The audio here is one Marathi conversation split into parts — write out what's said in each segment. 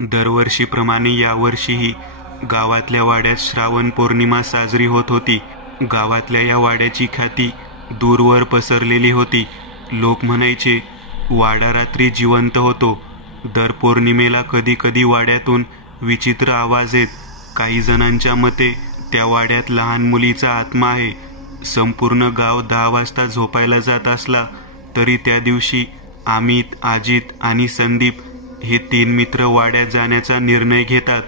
दरवर्षीप्रमाणे यावर्षीही गावातल्या वाड्यात श्रावण पौर्णिमा साजरी होत होती. गावातल्या या वाड्याची ख्याती दूरवर पसरलेली होती. लोक म्हणायचे, वाडा रात्री जिवंत होतो. दर पौर्णिमेला कधी कधी वाड्यातून विचित्र आवाज येत. काही जणांच्या मते त्या वाड्यात लहान मुलीचा आत्मा आहे. संपूर्ण गाव 10 वाजता झोपायला जात असला तरी त्या दिवशी अमित, अजित आणि संदीप हे 3 मित्र वाड्यात जाण्याचा निर्णय घेतात.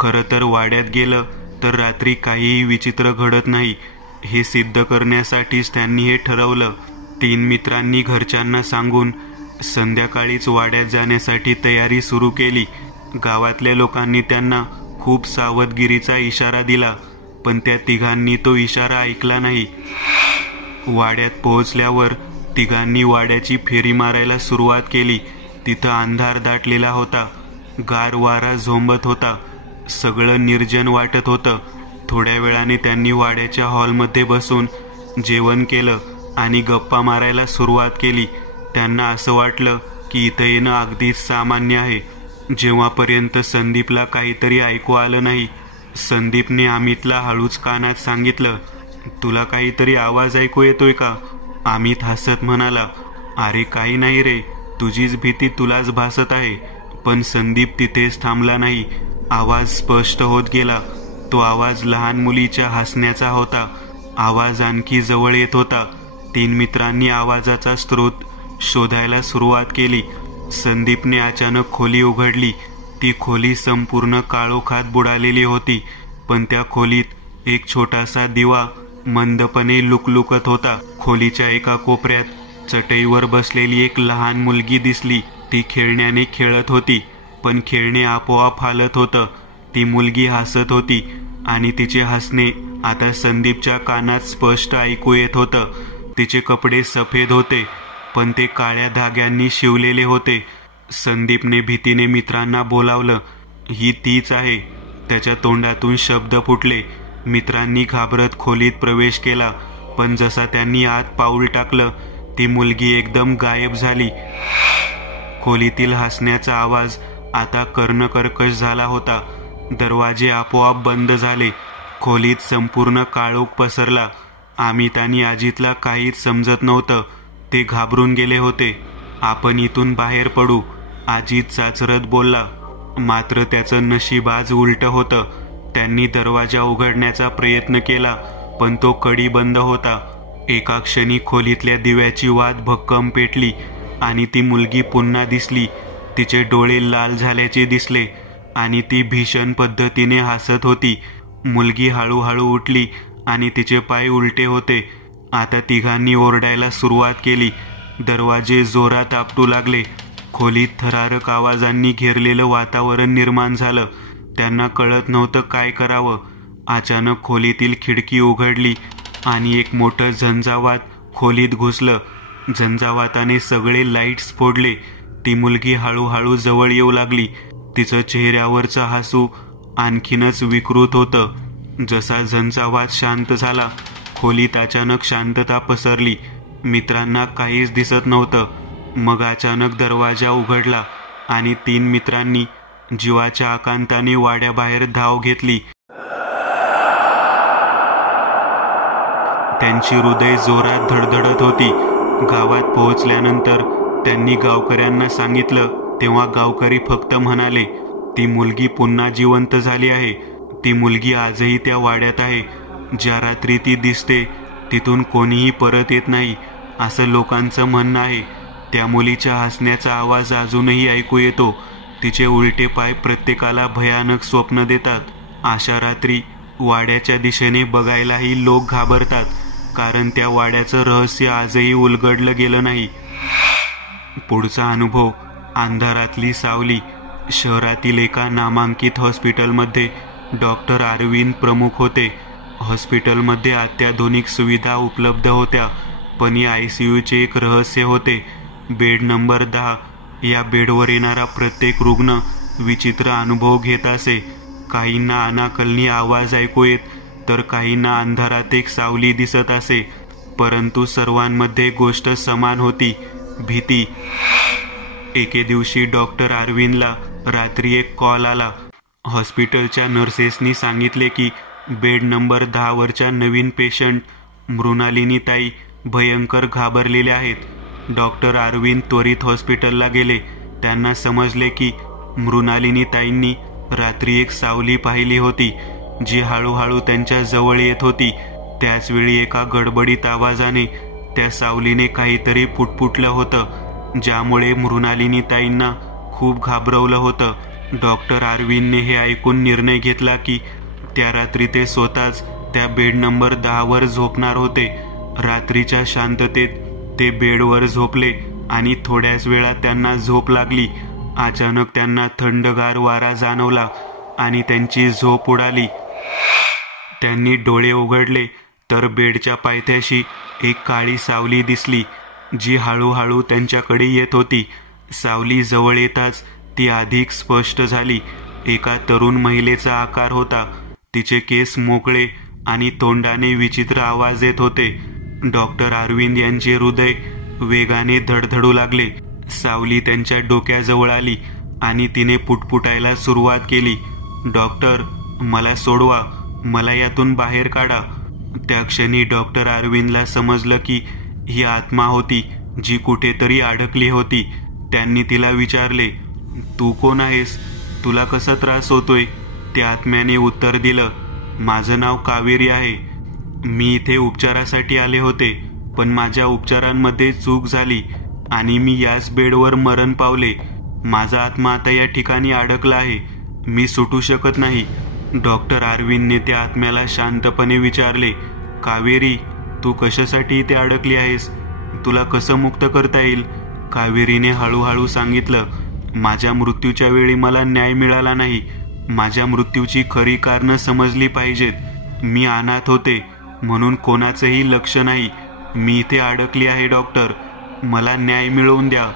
खरं तर वाड्यात गेलं तर रात्री काहीही विचित्र घडत नाही हे सिद्ध करण्यासाठीच त्यांनी हे ठरवलं. 3 मित्रांनी घरच्यांना सांगून संध्याकाळीच वाड्यात जाण्यासाठी तयारी सुरू केली. गावातल्या लोकांनी त्यांना खूप सावधगिरीचा इशारा दिला, पण त्या तिघांनी तो इशारा ऐकला नाही. वाड्यात पोहोचल्यावर तिघांनी वाड्याची फेरी मारायला सुरुवात केली. तिथं अंधार दाटलेला होता. गार वारा झोंबत होता. सगळं निर्जन वाटत होतं. थोड्या वेळाने त्यांनी वाड्याच्या हॉलमध्ये बसून जेवण केलं आणि गप्पा मारायला सुरुवात केली. त्यांना असं वाटलं की इथं येणं अगदीच सामान्य आहे. जेव्हापर्यंत संदीपला काहीतरी ऐकू आलं नाही, संदीपने अमितला हळूच कानात सांगितलं, तुला काहीतरी आवाज ऐकू येतोय का? अमित हसत म्हणाला, अरे काही नाही रे, तुझीच भीती तुलाच भासत आहे. पण संदीप तिथेच थांबला नाही. आवाज स्पष्ट होत गेला. तो आवाज लहान मुलीच्या हसण्याचा होता. आवाज आणखी जवळ येत होता. 3 मित्रांनी आवाजाचा स्रोत शोधायला सुरुवात केली. संदीपने अचानक खोली उघडली. ती खोली संपूर्ण काळोखात बुडालेली होती, पण त्या खोलीत एक छोटासा दिवा मंदपणे लुकलुकत होता. खोलीच्या एका कोपऱ्यात चटईवर बसलेली एक लहान मुलगी दिसली. ती खेळण्याने खेळत होती, पण खेळणे आपोआप हालत होतं. ती मुलगी हसत होती आणि तिचे हसणे आता संदीपच्या कानात स्पष्ट ऐकू येत होतं. तिचे कपडे सफेद होते, पण ते काळ्या धाग्यांनी शिवलेले होते. संदीपने भीतीने मित्रांना बोलावलं, ही तीच आहे. त्याच्या तोंडातून शब्द फुटले. मित्रांनी घाबरत खोलीत प्रवेश केला, पण जसा त्यांनी आत पाऊल टाकलं, ती मुलगी एकदम गायब झाली. खोलीतील हसण्याचा आवाज आता कर्णकर्कश झाला होता. दरवाजे आपोआप बंद झाले. खोलीत संपूर्ण काळोख पसरला. अमित आणि अजितला काहीच समजत नव्हतं. ते घाबरून गेले होते. आपण इथून बाहेर पडू, अजित चाचरत बोलला. मात्र त्याचं नशीब आज उलट होतं. त्यांनी दरवाजा उघडण्याचा प्रयत्न केला, पण तो कडी बंद होता. एका क्षणी खोलीतल्या दिव्याची वात भक्कम पेटली आणि ती मुलगी पुन्हा दिसली. तिचे डोळे लाल झाल्याचे दिसले आणि ती भीषण पद्धतीने हसत होती. मुलगी हळूहळू उठली आणि तिचे पाय उलटे होते. आता तिघांनी ओरडायला सुरुवात केली. दरवाजे जोरात आपटू लागले. खोलीत थरारक आवाजांनी घेरलेलं वातावरण निर्माण झालं. त्यांना कळत नव्हतं काय करावं. अचानक खोलीतील खिडकी उघडली आणि एक मोठं झंझावात खोलीत घुसलं. झंझावाताने सगळे लाईट्स फोडले. ती मुलगी हळूहळू जवळ येऊ लागली. तिचं चेहऱ्यावरचं हसू आणखीनच विकृत होतं. जसा झंझावात शांत झाला, खोलीत अचानक शांतता पसरली. मित्रांना काहीच दिसत नव्हतं. मग अचानक दरवाजा उघडला आणि 3 मित्रांनी जीवाच्या आकांताने वाड्याबाहेर धाव घेतली. त्यांची हृदय जोरात धडधडत होती. गावात पोहोचल्यानंतर त्यांनी गावकऱ्यांना सांगितलं, तेव्हा गावकरी फक्त म्हणाले, ती मुलगी पुन्हा जिवंत झाली आहे. ती मुलगी आजही त्या वाड्यात आहे. ज्या रात्री ती दिसते तिथून कोणीही परत येत नाही, असं लोकांचं म्हणणं आहे. त्या मुलीच्या हसण्याचा आवाज अजूनही ऐकू येतो. तिचे उलटे पाय प्रत्येकाला भयानक स्वप्न देतात. अशा रात्री वाड्याच्या दिशेने बघायलाही लोक घाबरतात, कारण त्या वाड्याचं रहस्य आजही उलगडलं गेलं नाही. पुढचा अनुभव. अंधारातली सावली. शहरातील एका नामांकित हॉस्पिटलमध्ये डॉक्टर अरविंद प्रमुख होते. हॉस्पिटलमध्ये अत्याधुनिक सुविधा उपलब्ध होत्या, पण या ICUचे एक रहस्य होते. बेड नंबर 10 या बेडवर येणारा प्रत्येक रुग्ण विचित्र अनुभव घेत असे. काहींना अनाकलनी आवाज ऐकू येत, तर काहींना अंधारात एक सावली दिसत असे. परंतु सर्वांमध्ये गोष्ट समान होती, भीती. एके दिवशी डॉक्टर अरविंदला रात्री एक कॉल आला. हॉस्पिटलच्या नर्सेसनी सांगितले की बेड नंबर 10 वरच्या नवीन पेशंट मृणालिनीताई भयंकर घाबरलेल्या आहेत. डॉक्टर अरविंद त्वरित हॉस्पिटलला गेले. त्यांना समजले की मृणालिनीताईंनी रात्री एक सावली पाहिली होती जी हळूहळू त्यांच्या जवळ येत होती. त्याचवेळी एका गडबडीत आवाजाने त्या सावलीने काहीतरी पुटपुटलं होतं, ज्यामुळे मृणालिनीताईंना खूप घाबरवलं होतं. डॉक्टर अरविंदने हे ऐकून निर्णय घेतला की त्या रात्री ते स्वतःच त्या बेड नंबर 10 वर झोपणार होते. रात्रीच्या शांततेत ते बेडवर झोपले आणि थोड्याच वेळात त्यांना झोप लागली. अचानक त्यांना थंडगार वारा जाणवला आणि त्यांची झोप उडाली. त्यांनी डोळे उघडले तर बेडच्या पायथ्याशी एक काळी सावली दिसली जी हळूहळू त्यांच्याकडे येत होती. सावली जवळ येताच ती अधिक स्पष्ट झाली. एका तरुण महिलेचा आकार होता. तिचे केस मोकळे आणि तोंडाने विचित्र आवाज येत होते. डॉक्टर अरविंद यांचे हृदय वेगाने धडधडू लागले. सावली त्यांच्या डोक्याजवळ आली आणि तिने पुटपुटायला सुरुवात केली. डॉक्टर, मला सोडवा, मला यातून बाहेर काढा. त्या क्षणी डॉक्टर अरविंदला समजलं की ही आत्मा होती जी कुठेतरी अडकली होती. त्यांनी तिला विचारले, तू कोण आहेस? तुला कसा त्रास होतोय? त्या आत्म्याने उत्तर दिलं, माझं नाव कावेरी आहे. मी इथे उपचारासाठी आले होते, पण माझ्या उपचारांमध्ये चूक झाली आणि मी याच बेडवर मरण पावले. माझा आत्मा आता या ठिकाणी अडकला आहे. मी सुटू शकत नाही. डॉक्टर अरविंदने त्या आत्म्याला शांतपणे विचारले, कावेरी, तू कशासाठी इथे अडकली आहेस? तुला कसं मुक्त करता येईल? कावेरीने हळूहळू सांगितलं, माझ्या मृत्यूच्या वेळी मला न्याय मिळाला नाही. माझ्या मृत्यूची खरी कारणं समजली पाहिजेत. मी अनाथ होते म्हणून कोणाचंही लक्ष नाही. मी इथे अडकली आहे डॉक्टर. मला न्याय मिळवून द्या.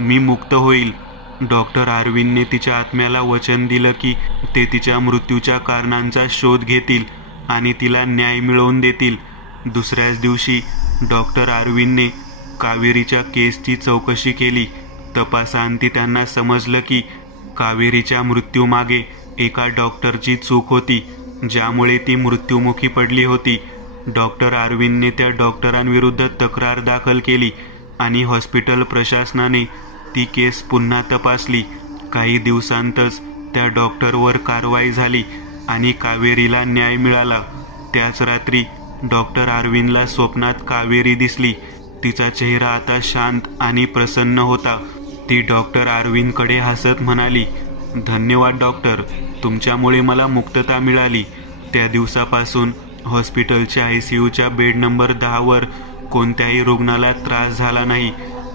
मी मुक्त होईल. डॉक्टर अरविंदने तिच्या आत्म्याला वचन दिलं की ते तिच्या मृत्यूच्या कारणांचा शोध घेतील आणि तिला न्याय मिळवून देतील. दुसऱ्याच दिवशी डॉक्टर अरविंदने कावेरीच्या केसची चौकशी केली. तपासाअंती त्यांना समजलं की कावेरीच्या मृत्यूमागे एका डॉक्टरची चूक होती, ज्यामुळे ती मृत्युमुखी पडली होती. डॉक्टर अरविंदने त्या डॉक्टरांविरुद्ध तक्रार दाखल केली आणि हॉस्पिटल प्रशासनाने ती केस पुन्हा तपासली. काही दिवसांतच त्या डॉक्टरवर कारवाई झाली आणि कावेरीला न्याय मिळाला. त्याच रात्री डॉक्टर अरविंदला स्वप्नात कावेरी दिसली. तिचा चेहरा आता शांत आणि प्रसन्न होता. ती डॉक्टर अरविंदकडे हसत म्हणाली, धन्यवाद डॉक्टर, तुमच्यामुळे मला मुक्तता मिळाली. त्या दिवसापासून हॉस्पिटलच्या ICUच्या बेड नंबर 10 वर कोणत्याही रुग्णाला त्रास झाला नाही.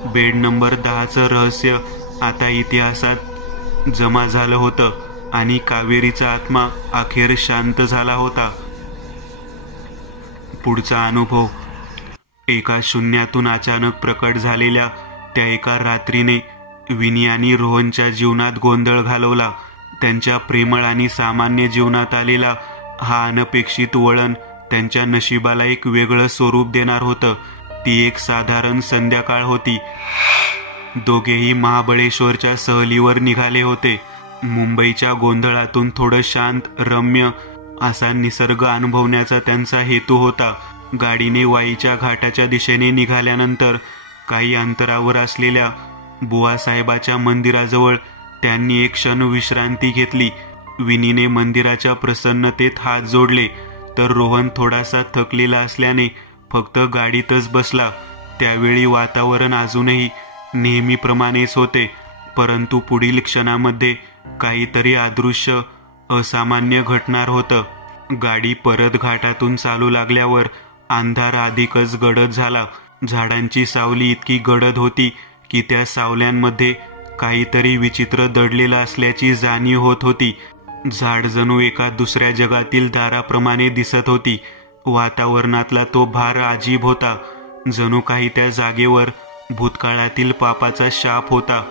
बेड नंबर 10चं रहस्य आता इतिहासात जमा झालं होतं आणि कावेरीचा आत्मा अखेर शांत झाला होता. पुढचा अनुभव. एका शून्यातून अचानक प्रकट झालेल्या त्या एका रात्रीने विनी आणि रोहनच्या जीवनात गोंधळ घालवला. त्यांच्या प्रेमळ आणि सामान्य जीवनात आलेला हा अनपेक्षित वळण त्यांच्या नशिबाला एक वेगळं स्वरूप देणार होतं. ती एक साधारण संध्याकाळ होती. दोघेही महाबळेश्वरच्या सहलीवर निघाले होते. मुंबईच्या गोंधळातून थोडं शांत, रम्य असा निसर्ग अनुभवण्याचा त्यांचा हेतू होता. गाडीने वाईच्या घाटाच्या दिशेने निघाल्यानंतर काही अंतरावर असलेल्या बुवासाहेबाच्या मंदिराजवळ त्यांनी एक क्षण विश्रांती घेतली. विनीने मंदिराच्या प्रसन्नतेत हात जोडले, तर रोहन थोडासा थकलेला असल्याने फक्त गाडीतच बसला. त्यावेळी वातावरण अजूनही नेहमीप्रमाणेच होते, परंतु पुढील क्षणामध्ये काहीतरी अदृश्य, असामान्य घडणार होतं. गाडी परत घाटातून चालू लागल्यावर अंधार अधिकच गडद झाला. झाडांची सावली इतकी गडद होती की त्या सावल्यांमध्ये काहीतरी विचित्र दडलेलं असल्याची जाणीव होत होती. झाड जणू एका दुसऱ्या जगातील दाराप्रमाणे दिसत होती. वातावरणातला तो भार अजीब होता, जणू काही त्या जागेवर भूतकाळातील पापाचा शाप होता.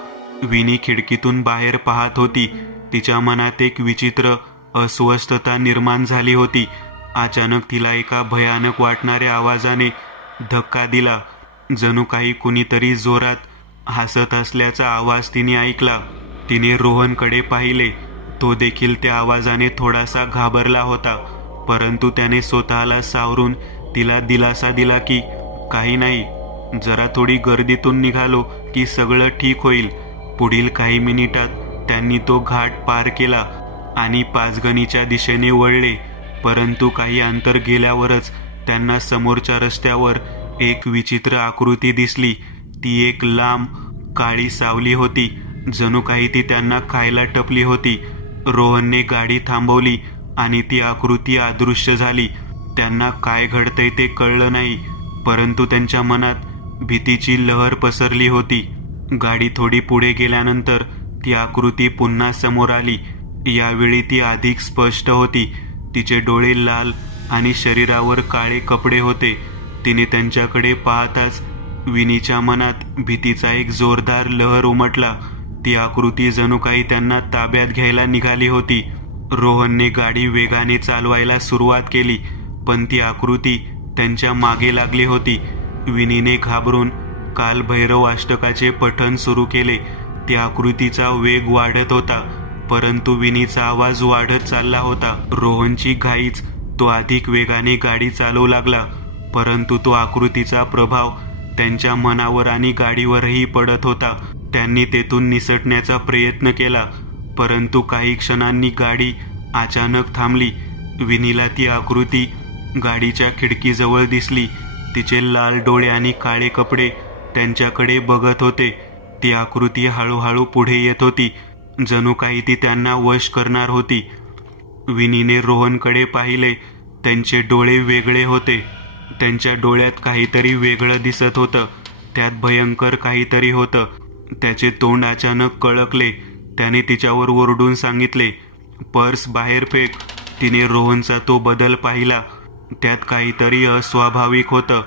विनी खिडकीतून बाहेर पाहत होती. तिच्या मनात एक विचित्र अस्वस्थता निर्माण झाली होती. अचानक तिला एका भयानक वाटणाऱ्या आवाजाने धक्का दिला. जणू काही कुणीतरी जोरात हसत असल्याचा आवाज तिने ऐकला. तिने रोहनकडे पाहिले. तो देखील त्या आवाजाने थोडासा घाबरला होता, परंतु त्याने स्वतःला सावरून तिला दिलासा दिला की काही नाही, जरा थोडी गर्दीतून निघालो की सगळं ठीक होईल. पुढील काही मिनिटात त्यांनी तो घाट पार केला आणि पाचगणीच्या दिशेने वळले. परंतु काही अंतर गेल्यावरच त्यांना समोरच्या रस्त्यावर एक विचित्र आकृती दिसली. ती एक लांब काळी सावली होती, जणू काही ती त्यांना खायला टपली होती. रोहनने गाडी थांबवली आणि ती आकृती अदृश्य झाली. त्यांना काय घडतंय ते कळलं नाही, परंतु त्यांच्या मनात भीतीची लहर पसरली होती. गाडी थोडी पुढे गेल्यानंतर ती आकृती पुन्हा समोर आली. यावेळी ती अधिक स्पष्ट होती. तिचे डोळे लाल आणि शरीरावर काळे कपडे होते. तिने त्यांच्याकडे पाहताच विनीच्या मनात भीतीचा एक जोरदार लहर उमटला. ती आकृती जणू काही त्यांना ताब्यात घ्यायला निघाली होती. रोहनने गाडी वेगाने चालवायला सुरुवात केली, पण ती आकृती त्यांच्या मागे लागली होती. विनीने घाबरून काल भैरव अष्टकाचे पठण सुरू केले. त्या आकृतीचा वेग वाढत होता, परंतु विनीचा आवाज वाढत चालला होता. रोहनची घाईच तो अधिक वेगाने गाडी चालवू लागला, परंतु तो आकृतीचा प्रभाव त्यांच्या मनावर आणि गाडीवरही पडत होता. त्यांनी तेथून निसटण्याचा प्रयत्न केला, परंतु काही क्षणांनी गाडी अचानक थांबली. विनीला ती आकृती गाडीच्या खिडकीजवळ दिसली. तिचे लाल डोळे आणि काळे कपडे त्यांच्याकडे बघत होते. ती आकृती हळूहळू पुढे येत होती, जणू काही ती त्यांना वश करणार होती. विनीने रोहनकडे पाहिले. त्यांचे डोळे वेगळे होते. त्यांच्या डोळ्यात काहीतरी वेगळं दिसत होतं. त्यात भयंकर काहीतरी होतं. त्याचे तोंड अचानक कळकले. त्याने तिच्यावर ओरडून सांगितले, पर्स बाहेर फेक. तिने रोहनचा तो बदल पाहिला. त्यात काहीतरी अस्वाभाविक होतं.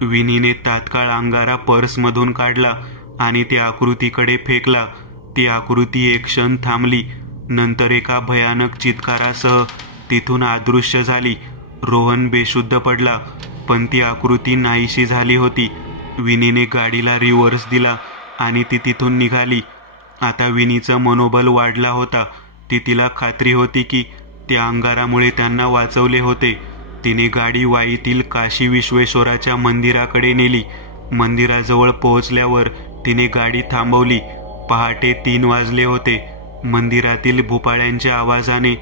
विनीने तात्काळ अंगारा पर्समधून काढला आणि त्या आकृतीकडे फेकला. ती आकृती एक क्षण थांबली, नंतर एका भयानक चित्कारासह तिथून अदृश्य झाली. रोहन बेशुद्ध पडला, पण ती आकृती नाहीशी झाली होती. विनीने गाडीला रिव्हर्स दिला आणि ती तिथून निघाली. आता विनीचं मनोबल वाढला होता. तिला खात्री होती की त्या अंगारामुळे त्यांना वाचवले होते. तिने गाडी वाईतील काशी विश्वेश्वराच्या मंदिराकडे नेली. मंदिराजवळ पोहोचल्यावर तिने गाडी थांबवली. पहाटे 3 वाजले होते. मंदिरातील भुपाळ्यांच्या आवाजाने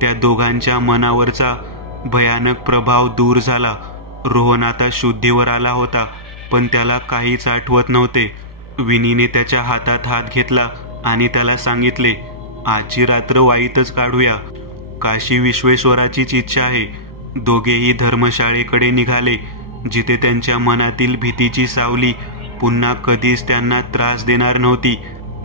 त्या दोघांच्या मनावरचा भयानक प्रभाव दूर झाला. रोहन आता शुद्धीवर आला होता, पण त्याला काहीच आठवत नव्हते. विनीने त्याच्या हातात हात घेतला आणि त्याला सांगितले, आजची रात्र वाईतच काढूया. काशी विश्वेश्वराचीच इच्छा आहे. दोघेही धर्मशाळेकडे निघाले, जिथे त्यांच्या मनातील भीतीची सावली पुन्हा कधीच त्यांना त्रास देणार नव्हती.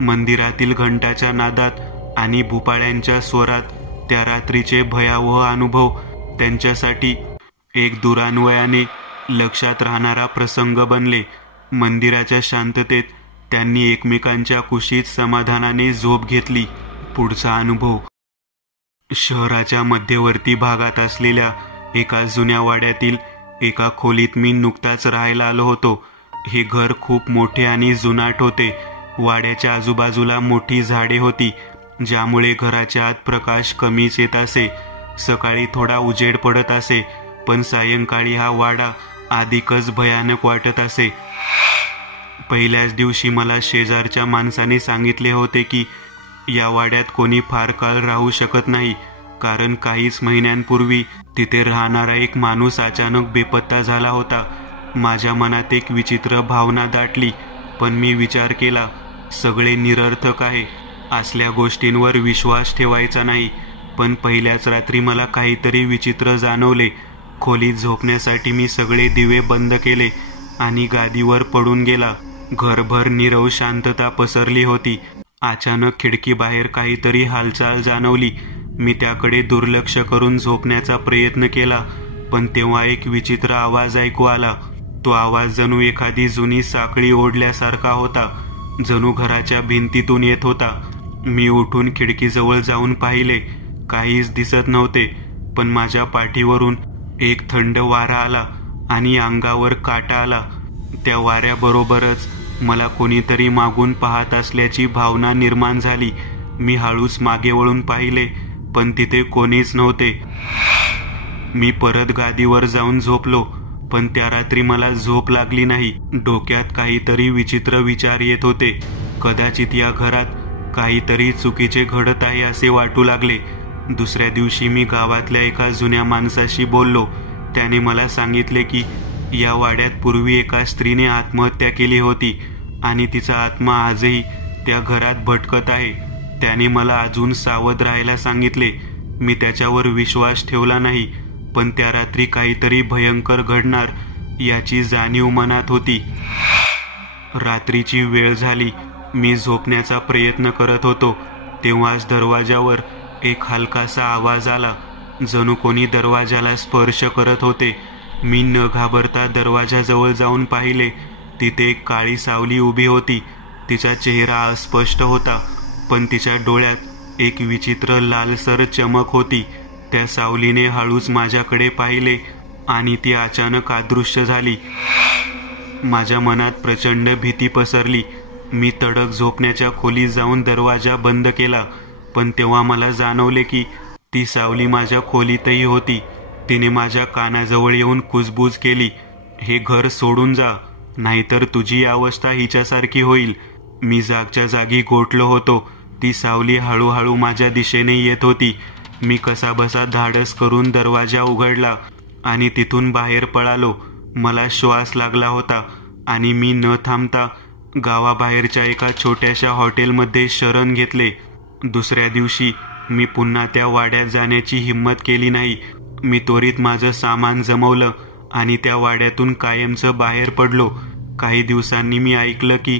मंदिरातील घंटाच्या नादात आणि भुपाळ्यांच्या स्वरात त्या रात्रीचे भयावह अनुभव त्यांच्यासाठी एक दुरान्वयाने लक्षात राहणारा प्रसंग बनले. मंदिराच्या शांततेत त्यांनी एकमेकांच्या कुशीत समाधानाने झोप घेतली. पुढचा अनुभव. शहराच्या मध्यवर्ती भागात असलेल्या एका जुन्या वाड्यातील एका खोलीत मी नुकताच राहायला आलो होतो. हे घर खूप मोठे आणि जुनाट होते. वाड्याच्या आजूबाजूला मोठी झाडे होती, ज्यामुळे घराच्या आत प्रकाश कमीच येत असे. सकाळी थोडा उजेड पडत असे, पण सायंकाळी हा वाडा अधिकच भयानक वाटत असे. पहिल्याच दिवशी मला शेजारच्या माणसाने सांगितले होते की या वाड्यात कोणी फार काळ राहू शकत नाही, कारण काहीच महिन्यांपूर्वी तिथे राहणारा एक माणूस अचानक बेपत्ता झाला होता. माझ्या मनात एक विचित्र भावना दाटली, पण मी विचार केला, सगळे निरर्थक आहे. असल्या गोष्टींवर विश्वास ठेवायचा नाही. पण पहिल्याच रात्री मला काहीतरी विचित्र जाणवले. खोलीत झोपण्यासाठी मी सगळे दिवे बंद केले आणि गादीवर पडून गेला. घरभर नीरव शांतता पसरली होती. अचानक खिडकीबाहेर काहीतरी हालचाल जाणवली. मी त्याकडे दुर्लक्ष करून झोपण्याचा प्रयत्न केला, पण तेव्हा एक विचित्र आवाज ऐकू आला. तो आवाज जणू एखादी जुनी साखळी ओढल्यासारखा होता, जणू घराच्या भिंतीतून येत होता. मी उठून खिडकीजवळ जाऊन पाहिले. काहीच दिसत नव्हते, पण माझ्या पाठीवरून एक थंड वारा आला आणि अंगावर काटा आला. त्या वाऱ्याबरोबरच मला कोणीतरी मागून पाहत असल्याची भावना निर्माण झाली. मी हळूच मागे वळून पाहिले, पण तिथे कोणीच नव्हते. मी परत गादीवर जाऊन झोपलो, पण त्या रात्री मला झोप लागली नाही. डोक्यात काहीतरी विचित्र विचार येत होते. कदाचित या घरात काहीतरी चुकीचे घडत आहे असे वाटू लागले. दुसऱ्या दिवशी मी गावातल्या एका जुन्या माणसाशी बोललो. त्याने मला सांगितले की या वाड्यात पूर्वी एका स्त्रीने आत्महत्या केली होती आणि तिचा आत्मा आजही त्या घरात भटकत आहे. त्याने मला अजून सावध राहायला सांगितले. मी त्याच्यावर विश्वास ठेवला नाही, पण त्या रात्री काहीतरी भयंकर घडणार याची जाणीव मनात होती. रात्रीची वेळ झाली. मी झोपण्याचा प्रयत्न करत होतो, तेव्हाच दरवाजावर एक हलकासा आवाज आला. जणू कोणी दरवाजाला स्पर्श करत होते. मी न घाबरता दरवाजाजवळ जाऊन पाहिले. तिथे एक काळी सावली उभी होती. तिचा चेहरा अस्पष्ट होता, पण तिच्या डोळ्यात एक विचित्र लालसर चमक होती. त्या सावलीने हळूच माझ्याकडे पाहिले आणि ती अचानक अदृश्य झाली. माझ्या मनात प्रचंड भीती पसरली. मी तडक झोपण्याच्या खोलीत जाऊन दरवाजा बंद केला, पण तेव्हा मला जाणवले की ती सावली माझ्या खोलीतही होती. तिने माझ्या कानाजवळ येऊन कुजबूज केली, हे घर सोडून जा, नाहीतर तुझी अवस्था हिच्यासारखी होईल. मी जागच्या जागी गोठलो होतो. ती सावली हळूहळू माझ्या दिशेने येत होती. मी कसाबसा धाडस करून दरवाजा उघडला आणि तिथून बाहेर पळालो. मला श्वास लागला होता आणि मी न थांबता गावाबाहेरच्या एका छोट्याशा हॉटेलमध्ये शरण घेतले. दुसऱ्या दिवशी मी पुन्हा त्या वाड्यात जाण्याची हिंमत केली नाही. मी त्वरित माझं सामान जमवलं आणि त्या वाड्यातून कायमचं बाहेर पडलो. काही दिवसांनी मी ऐकलं की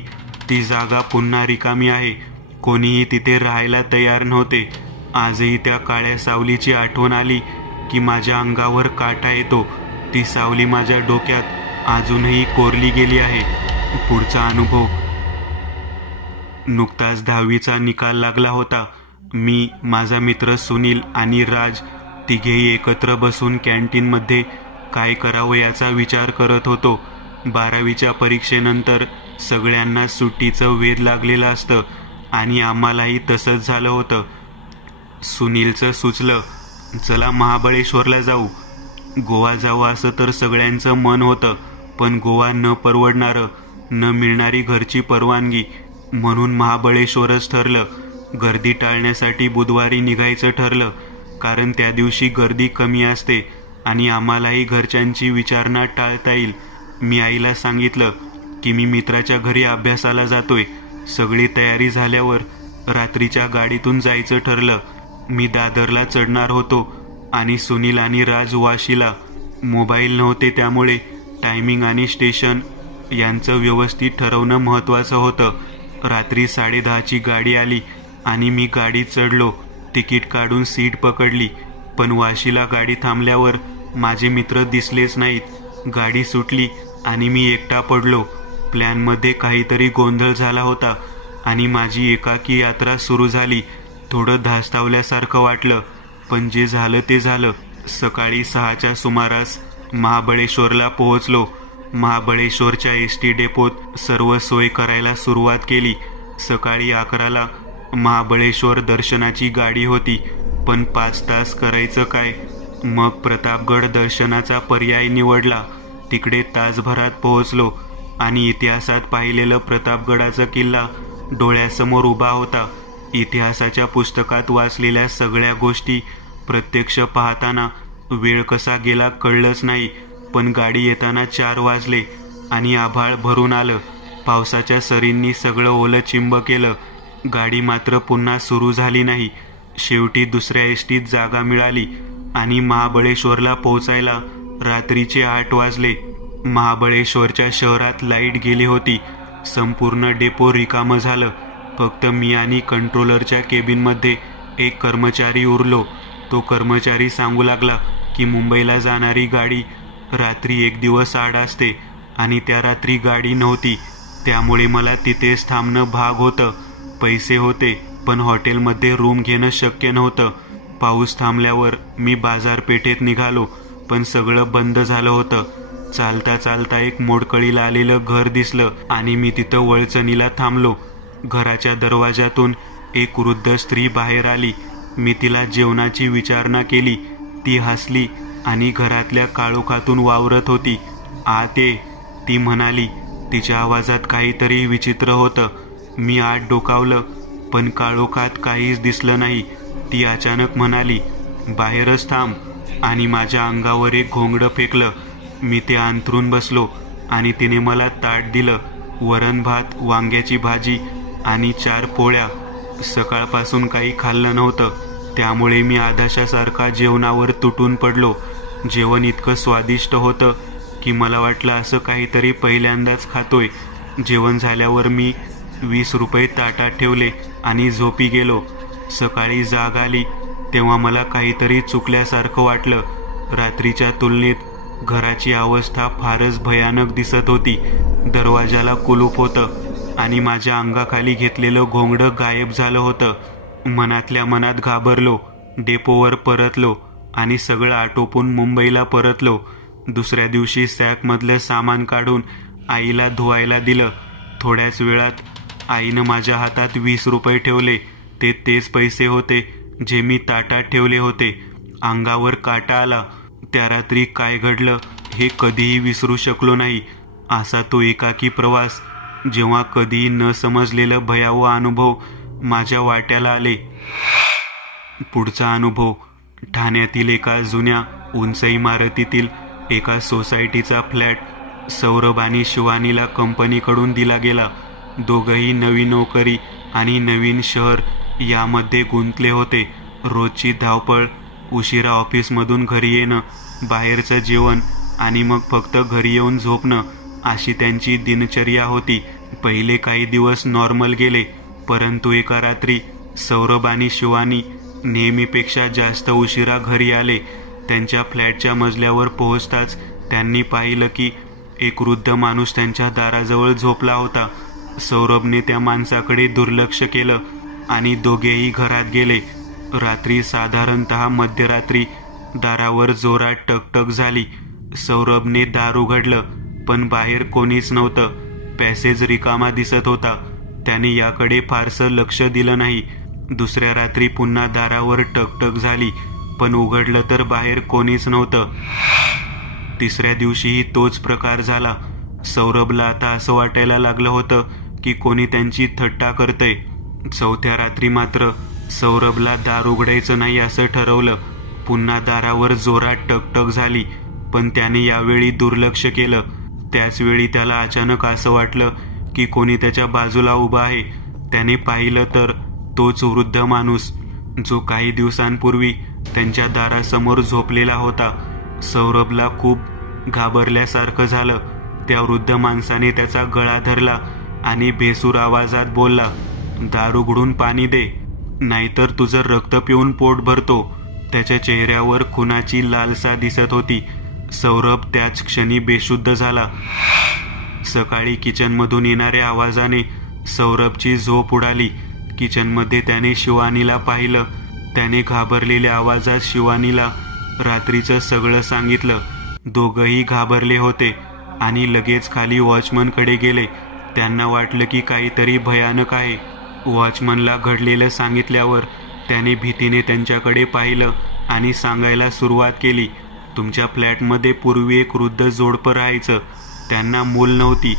ती जागा पुन्हा रिकामी आहे. कोणीही तिथे राहायला तयार नव्हते. आजही त्या काळ्या सावलीची आठवण आली की माझ्या अंगावर काटा येतो. ती सावली माझ्या डोक्यात अजूनही कोरली गेली आहे. पुढचा अनुभव. नुकताच 10वीचा निकाल लागला होता. मी, माझा मित्र सुनील आणि राज तिघेही एकत्र बसून कॅन्टीनमध्ये काय करावं याचा विचार करत होतो. 12वीच्या परीक्षेनंतर सगळ्यांना सुट्टीचं वेध लागलेलं असतं आणि आम्हालाही तसंच झालं होतं. सुनीलचं सुचलं, चला महाबळेश्वरला जाऊ. गोवा जावं असं तर सगळ्यांचं मन होतं, पण गोवा न परवडणारं, न मिळणारी घरची परवानगी, म्हणून महाबळेश्वरच ठरलं. गर्दी टाळण्यासाठी बुधवारी निघायचं ठरलं, कारण त्या दिवशी गर्दी कमी असते आणि आम्हालाही घरच्यांची विचारणा टाळता येईल. मी आईला सांगितलं की मी मित्राच्या घरी अभ्यासाला जातोय. सगळी तयारी झाल्यावर रात्रीच्या गाडीतून जायचं ठरलं. मी दादरला चढणार होतो आणि सुनील आणि राज वाशीला. मोबाईल नव्हते, त्यामुळे टायमिंग आणि स्टेशन यांचं व्यवस्थित ठरवणं महत्त्वाचं होतं. रात्री 10:30ची गाडी आली आणि मी गाडीत चढलो. तिकीट काढून सीट पकडली, पण वाशीला गाडी थांबल्यावर माझे मित्र दिसलेच नाहीत. गाडी सुटली आणि मी एकटा पडलो. प्लॅनमध्ये काहीतरी गोंधळ झाला होता आणि माझी एकाकी यात्रा सुरू झाली. थोडं धास्तावल्यासारखं वाटलं, पण जे झालं ते झालं. सकाळी 6च्या सुमारास महाबळेश्वरला पोहोचलो. महाबळेश्वरच्या एसटी डेपोत सर्व सोय करायला सुरुवात केली. सकाळी 11ला महाबळेश्वर दर्शनाची गाडी होती, पण 5 तास करायचं काय? मग प्रतापगड दर्शनाचा पर्याय निवडला. तिकडे तासभरात पोहोचलो आणि इतिहासात पाहिलेलं प्रतापगडाचा किल्ला डोळ्यासमोर उभा होता. इतिहासाच्या पुस्तकात वाचलेल्या सगळ्या गोष्टी प्रत्यक्ष पाहताना वेळ कसा गेला कळलंच नाही. पण गाडी येताना 4 वाजले आणि आभाळ भरून आलं. पावसाच्या सरींनी सगळं ओलं चिंब केलं. गाडी मात्र पुन्हा सुरू झाली नाही. शेवटी दुसऱ्या एसटीत जागा मिळाली आणि महाबळेश्वरला पोहोचायला रात्रीचे 8 वाजले. महाबळेश्वरच्या शहरात लाईट गेली होती. संपूर्ण डेपो रिकामं झालं. फक्त मी आणि कंट्रोलरच्या केबिनमध्ये एक कर्मचारी उरलो. तो कर्मचारी सांगू लागला की मुंबईला जाणारी गाडी रात्री 1 दिवस आड असते आणि त्या रात्री गाडी नव्हती. त्यामुळे मला तिथेच थांबणं भाग होतं. पैसे होते, पण हॉटेलमध्ये रूम घेणं शक्य नव्हतं. पाऊस थांबल्यावर मी बाजारपेठेत निघालो, पण सगळं बंद झालं होतं. चालता चालता एक मोडकळीला आलेलं घर दिसलं आणि मी तिथं वळचणीला थांबलो. घराच्या दरवाजातून एक वृद्ध स्त्री बाहेर आली. मी तिला जेवणाची विचारणा केली. ती हसली आणि घरातल्या काळोखातून वावरत होती. आत ये, ती म्हणाली. तिच्या आवाजात काहीतरी विचित्र होतं. मी आत डोकावलं, पण काळोखात काहीच दिसलं नाही. ती अचानक म्हणाली, बाहेरच थांब, आणि माझ्या अंगावर एक घोंगडं फेकलं. मी ते अंथरून बसलो आणि तिने मला ताट दिलं. वरण भात, वांग्याची भाजी आणि 4 पोळ्या. सकाळपासून काही खाल्लं नव्हतं, त्यामुळे मी आधाशासारखा जेवणावर तुटून पडलो. जेवण इतकं स्वादिष्ट होतं की मला वाटलं असं काहीतरी पहिल्यांदाच खातोय. जेवण झाल्यावर मी 20 रुपये ताटात ठेवले आणि झोपी गेलो. सकाळी जाग आली तेव्हा मला काहीतरी चुकल्यासारखं वाटलं. रात्रीच्या तुलनेत घराची अवस्था फारच भयानक दिसत होती. दरवाजाला कुलूप होतं आणि माझ्या अंगाखाली घेतलेलं घोंगडं गायब झालं होतं. मनातल्या मनात घाबरलो. डेपोवर परतलो आणि सगळं आटोपून मुंबईला परतलो. दुसऱ्या दिवशी सॅकमधलं सामान काढून आईला धुवायला दिलं. थोड्याच वेळात आईनं माझ्या हातात 20 रुपये ठेवले. ते तेच पैसे होते जे मी ताटात ठेवले होते. अंगावर काटा आला. त्या रात्री काय घडलं हे कधीही विसरू शकलो नाही. असा तो एकाकी प्रवास, जेव्हा कधीही न समजलेलं भयावह अनुभव माझ्या वाट्याला आले. पुढचा अनुभव ठाण्यातील एका जुन्या उंच इमारतीतील एका सोसायटीचा फ्लॅट सौरभ आणि शिवानीला कंपनीकडून दिला गेला. दोघंही नवीन नोकरी आणि नवीन शहर यामध्ये गुंतले होते. रोजची धावपळ, उशिरा ऑफिसमधून घरी येणं, बाहेरचं जेवण आणि मग फक्त घरी येऊन झोपणं, अशी त्यांची दिनचर्या होती. पहिले काही दिवस नॉर्मल गेले, परंतु एका रात्री सौरभ आणि शिवानी नेहमीपेक्षा जास्त उशिरा घरी आले. त्यांच्या फ्लॅटच्या मजल्यावर पोहोचताच त्यांनी पाहिलं की एक वृद्ध माणूस त्यांच्या दाराजवळ झोपला होता. सौरभने त्या माणसाकडे दुर्लक्ष केलं आणि दोघेही घरात गेले. रात्री साधारणतः मध्यरात्री दारावर जोरात टकटक झाली. सौरभने दार उघडलं, पण बाहेर कोणीच नव्हतं. पॅसेज रिकामा दिसत होता. त्याने याकडे फारसं लक्ष दिलं नाही. दुसऱ्या रात्री पुन्हा दारावर टकटक झाली, पण उघडलं तर बाहेर कोणीच नव्हतं. तिसऱ्या दिवशीही तोच प्रकार झाला. सौरभला आता असं वाटायला लागलं होतं की कोणी त्यांची थट्टा करतंय. चौथ्या रात्री मात्र सौरभला दार उघडायचं नाही असं ठरवलं. पुन्हा दारावर जोरात टकटक झाली, पण त्याने यावेळी दुर्लक्ष केलं. त्याचवेळी त्याला अचानक असं वाटलं की कोणी त्याच्या बाजूला उभा आहे. त्याने पाहिलं तर तोच वृद्ध माणूस, जो काही दिवसांपूर्वी त्यांच्या दारासमोर झोपलेला होता. सौरभला खूप घाबरल्यासारखं झालं. त्या वृद्ध माणसाने त्याचा गळा धरला आणि बेसूर आवाजात बोलला, दार उघडून पाणी दे, नाहीतर तुझं रक्त पिऊन पोट भरतो. त्याच्या चेहऱ्यावर खुनाची लालसा दिसत होती. सौरभ त्याच क्षणी बेशुद्ध झाला. सकाळी किचनमधून येणाऱ्या आवाजाने सौरभची झोप उडाली. किचनमध्ये त्याने शिवानीला पाहिलं. त्याने घाबरलेल्या आवाजात शिवानीला रात्रीचं सगळं सांगितलं. दोघंही घाबरले होते आणि लगेच खाली वॉचमनकडे गेले. त्यांना वाटलं की काहीतरी भयानक आहे. वॉचमनला घडलेलं सांगितल्यावर त्याने भीतीने त्यांच्याकडे पाहिलं आणि सांगायला सुरुवात केली, तुमच्या फ्लॅटमध्ये पूर्वी एक वृद्ध जोडपं राहायचं. त्यांना मूल नव्हती.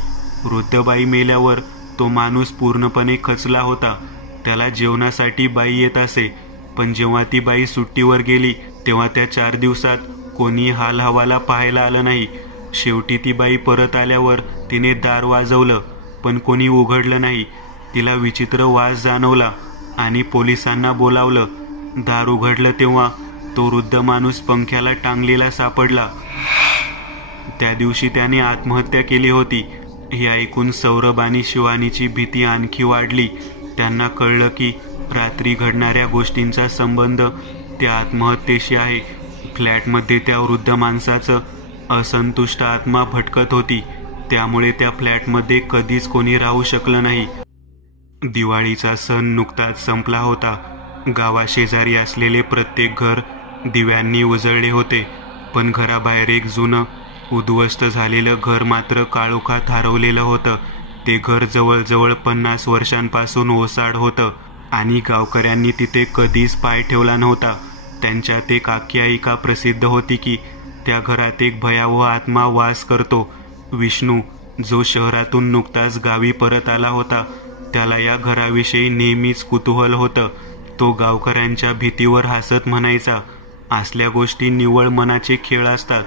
वृद्ध बाई मेल्यावर तो माणूस पूर्णपणे खचला होता. त्याला जेवणासाठी बाई येत असे, पण जेव्हा ती बाई सुट्टीवर गेली तेव्हा त्या 4 दिवसात कोणी हाल हवाला पाहायला आलं नाही. शेवटी ती बाई परत आल्यावर तिने दार वाजवलं, पण कोणी उघडलं नाही. तिला विचित्र वास जाणवला आणि पोलिसांना बोलावलं. दार उघडलं तेव्हा तो वृद्ध माणूस पंख्याला टांगलेला सापडला. त्या दिवशी त्याने आत्महत्या केली होती. हे ऐकून सौरभ आणि शिवानीची भीती आणखी वाढली. त्यांना कळलं की रात्री घडणाऱ्या गोष्टींचा संबंध त्या आत्महत्येशी आहे. फ्लॅटमध्ये त्या वृद्ध माणसाचं असंतुष्ट आत्मा भटकत होती. त्यामुळे त्या फ्लॅटमध्ये कधीच कोणी राहू शकलं नाही. दिवाळीचा सण नुकताच संपला होता. गावाशेजारी असलेले प्रत्येक घर दिव्यांनी उजळले होते, पण घराबाहेर एक जुनं उद्ध्वस्त झालेलं घर मात्र काळोखात हरवलेलं होतं. ते घर जवळजवळ 50 वर्षांपासून ओसाड होतं. आणि गावकऱ्यांनी तिथे कधीच पाय ठेवला नव्हता. त्यांच्यात एक आख्यायिका प्रसिद्ध होती की त्या घरात एक भयावह आत्मा वास करतो. विष्णू, जो शहरातून नुकताच गावी परत आला होता, त्याला या घराविषयी नेहमीच कुतूहल होतं. तो गावकऱ्यांच्या भीतीवर हसत म्हणायचा, असल्या गोष्टी निव्वळ मनाचे खेळ असतात.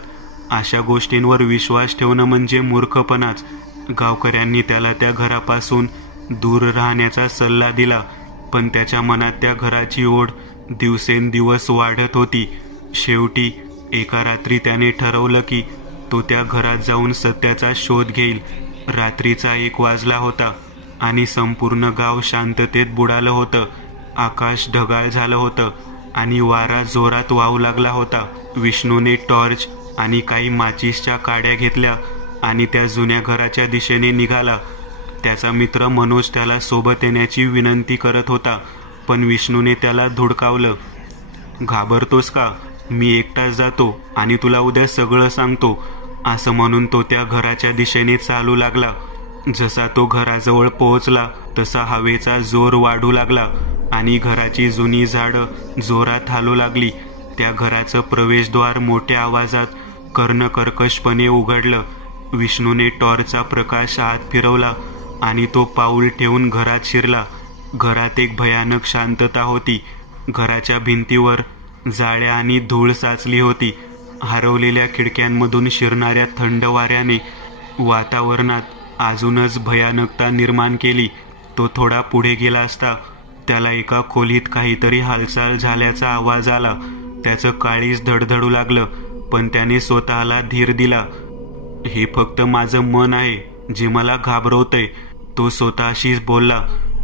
अशा गोष्टींवर विश्वास ठेवणं म्हणजे मूर्खपणाच. गावकऱ्यांनी त्याला त्या घरापासून दूर राहण्याचा सल्ला दिला, पण त्याच्या मनात त्या घराची ओढ दिवसेंदिवस वाढत होती. शेवटी एका रात्री त्याने ठरवलं की तो त्या घरात जाऊन सत्याचा शोध घेईल. रात्रीचा 1 वाजला होता आणि संपूर्ण गाव शांततेत बुडालं होतं. आकाश ढगाळ झालं होतं आणि वारा जोरात वाहू लागला होता. विष्णूने टॉर्च आणि काही माचीसच्या काड्या घेतल्या आणि त्या जुन्या घराच्या दिशेने निघाला. त्याचा मित्र मनोज त्याला सोबत येण्याची विनंती करत होता, पण विष्णूने त्याला धुडकावलं. घाबरतोस का? मी एकटाच जातो आणि तुला उद्या सगळं सांगतो, असं म्हणून तो त्या घराच्या दिशेने चालू लागला. जसा तो घराजवळ पोहोचला तसा हवेचा जोर वाढू लागला आणि घराची जुनी झाडं जोरात हालू लागली. त्या घराचं प्रवेशद्वार मोठ्या आवाजात कर्णकर्कशपणे उघडलं. विष्णूने टॉर्चचा प्रकाश आत फिरवला आणि तो पाऊल ठेवून घरात शिरला. घरात एक भयानक शांतता होती. घराच्या भिंतीवर जाळ्या आणि धूळ साचली होती. हरवलेल्या खिडक्यांमधून शिरणाऱ्या थंड वाऱ्याने वातावरणात अजूनच भयानकता निर्माण केली. तो थोडा पुढे गेला असता त्याला एका खोलीत काहीतरी हालचाल झाल्याचा आवाज आला. त्याचं काळीज धडधडू लागलं, पण त्याने स्वतःला धीर दिला. हे फक्त माझं मन आहे जे मला घाबरवतंय, तो स्वतःशीच बोलला.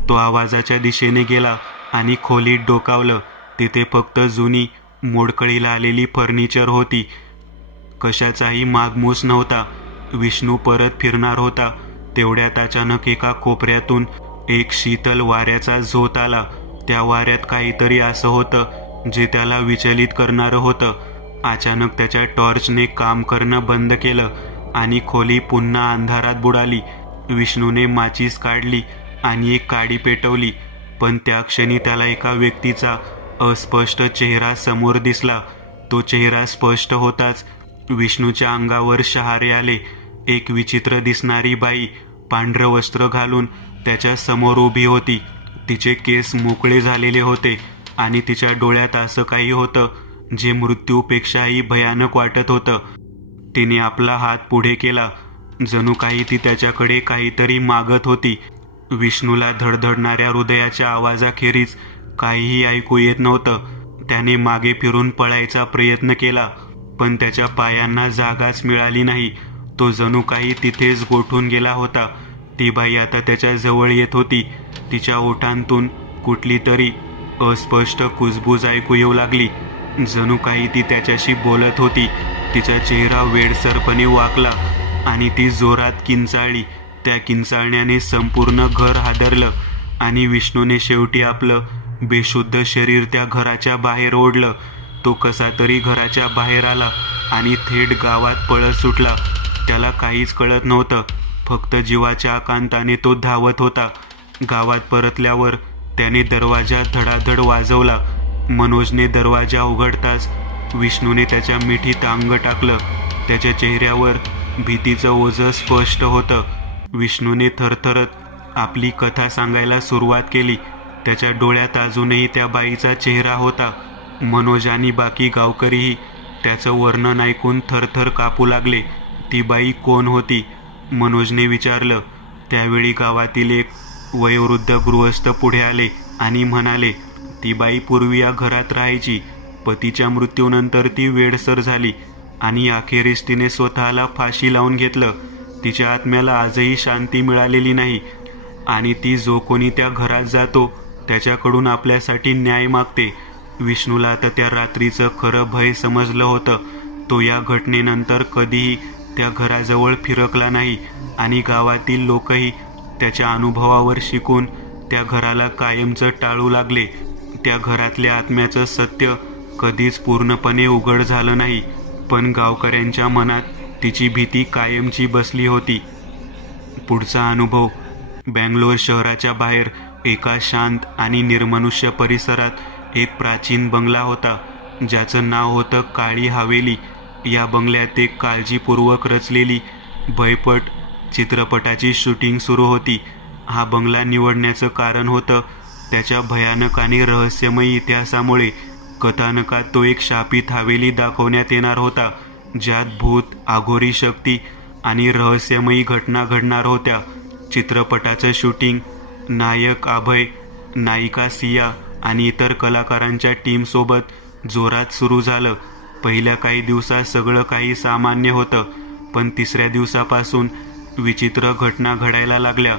तो आवाजाच्या दिशेने गेला आणि खोलीत डोकावलं. तिथे फक्त जुनी मोडकळीला आलेली फर्निचर होती. कशाचाही मागमूस नव्हता. विष्णू परत फिरणार होता तेवढ्यात अचानक एका कोपऱ्यातून एक शीतल वाऱ्याचा झोत आला. त्या वाऱ्यात काहीतरी असं होतं जे त्याला विचलित करणारं होतं. अचानक त्याच्या टॉर्चने काम करणं बंद केलं आणि खोली पुन्हा अंधारात बुडाली. विष्णूने माचीस काढली आणि एक काडी पेटवली, पण त्या क्षणी त्याला एका व्यक्तीचा अस्पष्ट चेहरा समोर दिसला. तो चेहरा स्पष्ट होताच विष्णूच्या अंगावर शहारे आले. एक विचित्र दिसणारी बाई पांढरं वस्त्र घालून त्याच्या समोर उभी होती. तिचे केस मोकळे झालेले होते आणि तिच्या डोळ्यात असं काही होतं जे मृत्यूपेक्षाही भयानक वाटत होतं. तिने आपला हात पुढे केला, जणू काही ती त्याच्याकडे काहीतरी मागत होती. विष्णूला धडधडणाऱ्या हृदयाच्या आवाजाखेरीज काहीही ऐकू येत नव्हतं. त्याने मागे फिरून पळायचा प्रयत्न केला, पण त्याच्या पायांना जागाच मिळाली नाही. तो जणू काही तिथेच गोठून गेला होता. ती बाई आता त्याच्या जवळ येत होती. तिच्या ओठांतून कुठली तरी अस्पष्ट कुजबूज ऐकू येऊ लागली, जणू काही ती त्याच्याशी बोलत होती. तिचा चेहरा वेडसरपणे वाकला आणि ती जोरात किंचाळली. त्या किंचाळण्याने संपूर्ण घर हादरलं आणि विष्णूने शेवटी आपलं बेशुद्ध शरीर त्या घराच्या बाहेर ओढलं. तो कसा तरी घराच्या बाहेर आला आणि थेट गावात पळत सुटला. त्याला काहीच कळत नव्हतं, फक्त जीवाच्या आकांताने तो धावत होता. गावात परतल्यावर त्याने दरवाजा धडाधड वाजवला. मनोजने दरवाजा उघडताच विष्णूने त्याच्या मिठीत अंग टाकलं. त्याच्या चेहऱ्यावर भीतीचं ओझं स्पष्ट होतं. विष्णूने थरथरत आपली कथा सांगायला सुरुवात केली. त्याच्या डोळ्यात अजूनही त्या बाईचा चेहरा होता. मनोज आणि बाकी गावकरीही त्याचं वर्णन ऐकून थरथर कापू लागले. ती बाई कोण होती? मनोजने विचारलं. त्यावेळी गावातील एक वयोवृद्ध गृहस्थ पुढे आले आणि म्हणाले, ती बाई पूर्वी या घरात राहायची. पतीच्या मृत्यूनंतर ती वेडसर झाली आणि अखेरीस तिने स्वतःला फाशी लावून घेतलं. तिच्या आत्म्याला आजही शांती मिळालेली नाही आणि ती जो कोणी त्या घरात जातो त्याच्याकडून आपल्यासाठी न्याय मागते. विष्णूला आता त्या रात्रीचं खरं भय समजलं होतं. तो या घटनेनंतर कधीही त्या घराजवळ फिरकला नाही आणि गावातील लोकही त्याच्या अनुभवावर शिकून त्या घराला कायमचं टाळू लागले. त्या घरातल्या आत्म्याचं सत्य कधीच पूर्णपणे उघड झालं नाही, पण गावकऱ्यांच्या मनात तिची भीती कायमची बसली होती. पुढचा अनुभव. बँगलोर शहराच्या बाहेर एका शांत आणि निर्मनुष्य परिसरात एक प्राचीन बंगला होता, ज्याचं नाव होतं काळी हवेली. या बंगल्यात एक काळजीपूर्वक रचलेली भयपट चित्रपटाची शूटिंग सुरू होती. हा बंगला निवडण्याचं कारण होतं त्याच्या भयानक आणि रहस्यमयी इतिहासामुळे. कथानकात तो एक शापित हवेली दाखवण्यात येणार होता, ज्यात भूत, आघोरी शक्ती आणि रहस्यमयी घटना घडणार होत्या. चित्रपटाचं शूटिंग नायक अभय, नायिका सिया आणि इतर कलाकारांच्या टीमसोबत जोरात सुरू झालं. पहिल्या काही दिवसात सगळं काही सामान्य होतं, पण तिसऱ्या दिवसापासून विचित्र घटना घडायला लागल्या.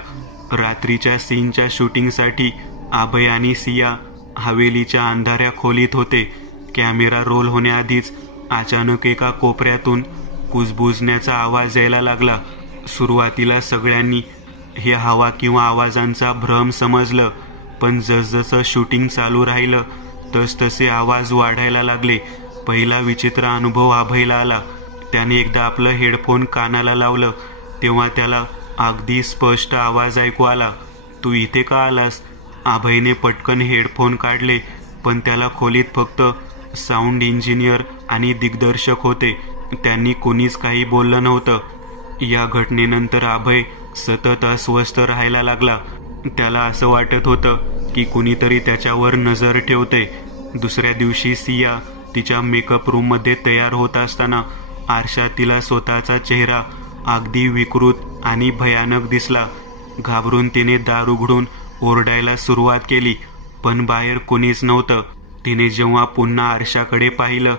रात्रीच्या सीनच्या शूटिंगसाठी अभय आणि सिया हवेलीच्या अंधाऱ्या खोलीत होते. कॅमेरा रोल होण्याआधीच अचानक एका कोपऱ्यातून कुजबुजण्याचा आवाज यायला लागला. सुरुवातीला सगळ्यांनी हे हवा किंवा आवाजांचा भ्रम समजलं, पण जसजसं शूटिंग चालू राहिलं तसतसे आवाज वाढायला लागले. पहिला विचित्र अनुभव अभयला आला. त्याने एकदा आपलं हेडफोन कानाला लावलं तेव्हा त्याला अगदी स्पष्ट आवाज ऐकू आला. तू इथे का आलास? अभयने पटकन हेडफोन काढले, पण त्याला खोलीत फक्त साऊंड इंजिनियर आणि दिग्दर्शक होते. त्यांनी कोणीच काही बोललं नव्हतं. या घटनेनंतर अभय सतत अस्वस्थ राहायला लागला. त्याला असं वाटत होतं की कुणीतरी त्याच्यावर नजर ठेवते. दुसऱ्या दिवशी सिया तिच्या मेकअप रूममध्ये तयार होत असताना आरशात तिला स्वतःचा चेहरा अगदी विकृत आणि भयानक दिसला. घाबरून तिने दार उघडून ओरडायला सुरुवात केली, पण बाहेर कोणीच नव्हतं. तिने जेव्हा पुन्हा आरशाकडे पाहिलं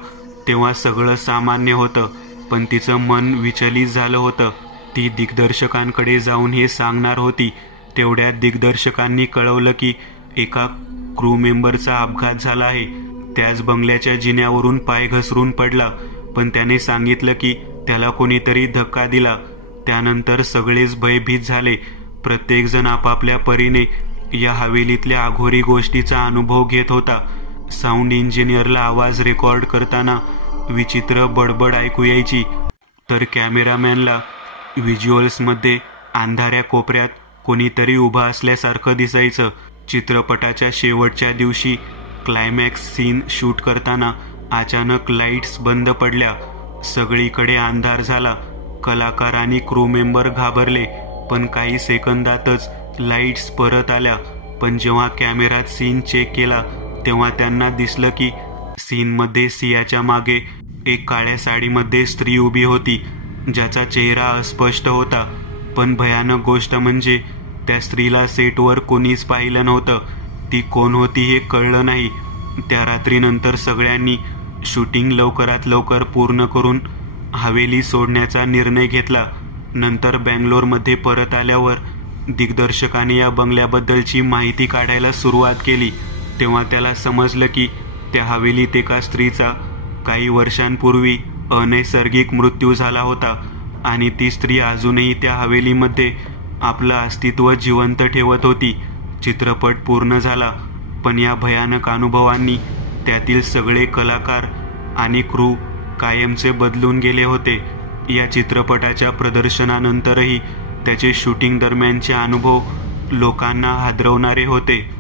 तेव्हा सगळं सामान्य होतं, पण तिचं मन विचलित झालं होतं. ती दिग्दर्शकांकडे जाऊन हे सांगणार होती. तेवढ्यात दिग्दर्शकांनी कळवलं की एका क्रू मेंबरचा अपघात झाला आहे. त्याच बंगल्याच्या जिन्यावरून पाय घसरून पडला, पण त्याने सांगितलं की त्याला कोणीतरी धक्का दिला. त्यानंतर सगळेच भयभीत झाले. प्रत्येकजण आपापल्या परीने या हवेलीतल्या अघोरी गोष्टीचा अनुभव घेत होता. साऊंड इंजिनियरला आवाज रेकॉर्ड करताना विचित्र बडबड ऐकू यायची, तर कॅमेरामॅनला व्हिज्युअल्समध्ये अंधाऱ्या कोपऱ्यात कोणीतरी उभा असल्यासारखं दिसायचं. चित्रपटाच्या शेवटच्या दिवशी क्लायमॅक्स सीन शूट करताना अचानक लाईट्स बंद पडल्या. सगळीकडे अंधार झाला. कलाकार आणि क्रू मेंबर घाबरले, पण काही सेकंदातच लाईट्स परत आल्या. पण जेव्हा कॅमेऱ्यात सीन चेक केला तेव्हा त्यांना दिसलं की सीनमध्ये सियाच्या मागे एक काळ्या साडीमध्ये स्त्री उभी होती, ज्याचा चेहरा अस्पष्ट होता. पण भयानक गोष्ट म्हणजे त्या स्त्रीला सेटवर कोणीच पाहिलं नव्हतं. ती कोण होती हे कळलं नाही. त्या रात्रीनंतर सगळ्यांनी शूटिंग लवकरात लवकर पूर्ण करून हवेली सोडण्याचा निर्णय घेतला. नंतर बँगलोरमध्ये परत आल्यावर दिग्दर्शकाने या बंगल्याबद्दलची माहिती काढायला सुरुवात केली. तेव्हा त्याला समजलं की त्या हवेलीत एका स्त्रीचा काही वर्षांपूर्वी अनैसर्गिक मृत्यू झाला होता आणि ती स्त्री अजूनही त्या हवेलीमध्ये आपलं अस्तित्व जिवंत ठेवत होती. चित्रपट पूर्ण झाला, पण या भयानक अनुभवांनी त्यातील सगळे कलाकार आणि क्रू कायमचे बदलून गेले होते. या चित्रपटाच्या प्रदर्शनानंतरही त्याचे शूटिंग दरम्यानचे अनुभव लोकांना हादरवणारे होते.